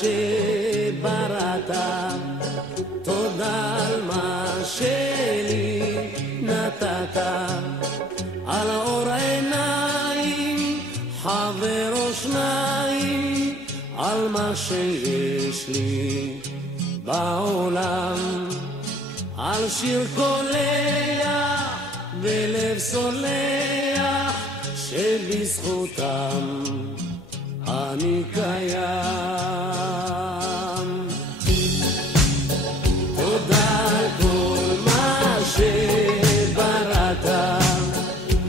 שבראת, תודה על מה שלי נתת, על אור עיניים, חבר או שניים, על מה שיש לי בעולם, על שיר קולח ולב סולח, שבזכותם אני קיים. תודה על כל מה שבראת,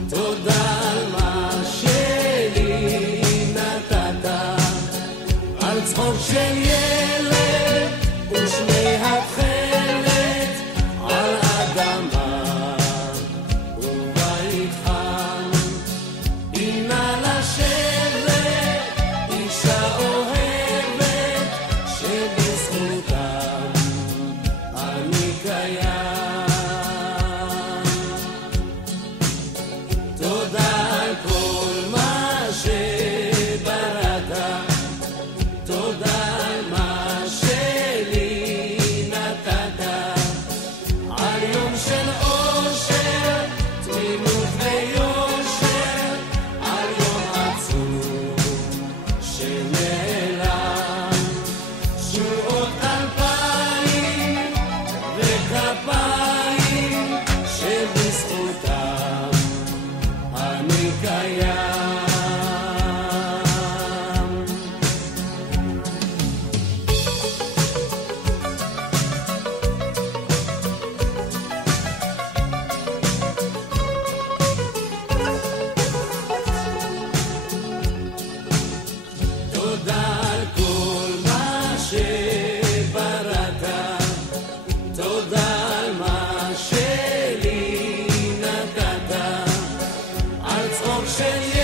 תודה על מה שלי נתת, על צחוק של ילד ושמי התכלת, על אדמה ובית חם, הנה לשבת אישה אוהבת, שבזכותם אני קיים. תודה על כל מה שבראת, תודה על מה שלי נתת, על יום של אושר, תמימות ויושר, על יום עצוב שנעלם, שורות 2000 וכפיים, שבזכותם אני קיים. תודה על כל מה שבראת, תודה על מה שלי נתת, על צחוק של